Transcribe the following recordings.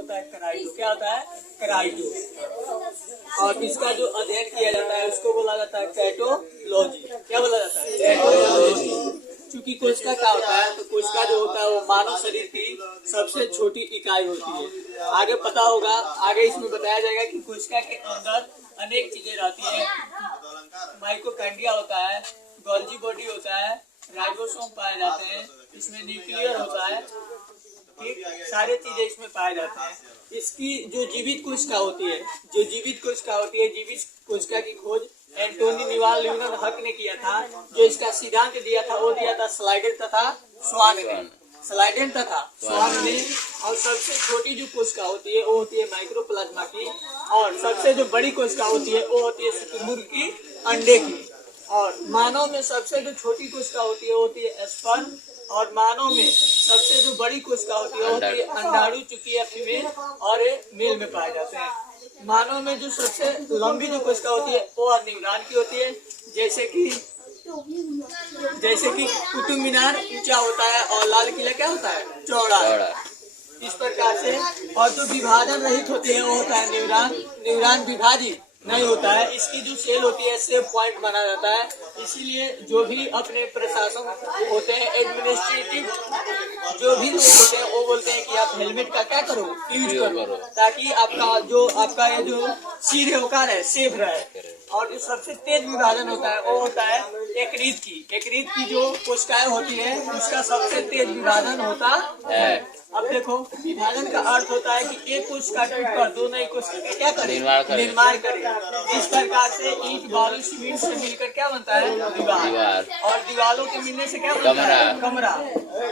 होता है कराइटो। क्या होता है? कराइटो। और इसका जो अध्ययन किया जाता है उसको बोला जाता है कैटोलॉजी। क्या बोला जाता है? कैटोलॉजी। चूंकि कोशिका क्या होता है, तो कोशिका जो होता है वो मानव शरीर की सबसे छोटी इकाई होती है। आगे पता होगा, आगे इसमें बताया जाएगा कि कोशिका के अंदर अनेक चीजें रहती है। माइटोकॉन्ड्रिया होता है, गोल्जी बॉडी होता है, राइबोसोम पाए जाते हैं, इसमें न्यूक्लियर होता है, ठीक, सारे चीजें इसमें पाए जाते हैं। इसकी जो जीवित कोशिका होती है, जीवित कोशिका की खोज एंटोनी निवाल ल्यूनर हक ने किया था। जो इसका सिद्धांत दिया था वो दिया था स्लाइडेन तथा स्वान ने। और सबसे छोटी जो कोशिका होती है वो होती है माइक्रोप्लाज्मा की, और सबसे जो बड़ी कोशिका होती है वो होती है शुतुरमुर्ग की अंडे की। और मानव में सबसे जो छोटी कोशिका होती है वो होती है स्पर्म, और मानव में सबसे जो बड़ी कोशिका होती है वो होती है अंडाणु, चूंकि यह फीमेल और मेल में पाए जाते हैं। मानव में जो सबसे लंबी जो कोशिका होती है वो न्यूरॉन की होती है। जैसे कि कुतुब मीनार ऊंचा होता है और लाल किला क्या होता है? चौड़ा। इस प्रकार से, और जो विभाजन रहित होती है वो होता है न्यूरॉन विभाजित नहीं होता है। इसकी जो सेल होती है सेव पॉइंट माना जाता है। इसीलिए जो भी अपने प्रशासन होते हैं, एडमिनिस्ट्रेटिव जो भी लोग होते हैं वो बोलते हैं कि आप हेलमेट का क्या करो, यूज करो, ताकि आपका ये जो सिर है वो क्या रहे, सेफ रहे। और जो सबसे तेज विभाजन होता है वो होता है यकृत की जो कोशिकाएं होती है उसका सबसे तेज विभाजन होता है। अब देखो, विभाजन का अर्थ होता है कि एक कोशिका टूटकर दो नई कोशिका क्या करे, निर्माण करे। इस प्रकार से ईंट बालू सीमेंट से मिलकर क्या बनता है? दीवार। और दीवारों के मिलने से क्या बनता है? कमरा।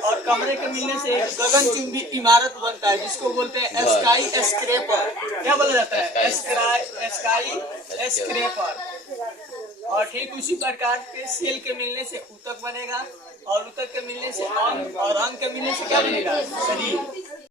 और कमरे के मिलने से एक गगनचुंबी इमारत बनता है जिसको बोलते हैं स्काई स्क्रैपर। क्या बोला जाता है? Sky scraper. और ठीक उसी प्रकार के सेल के मिलने से ऊतक बनेगा, और ऊतक के मिलने से अंग, और अंग के मिलने से क्या बनेगा? शरीर।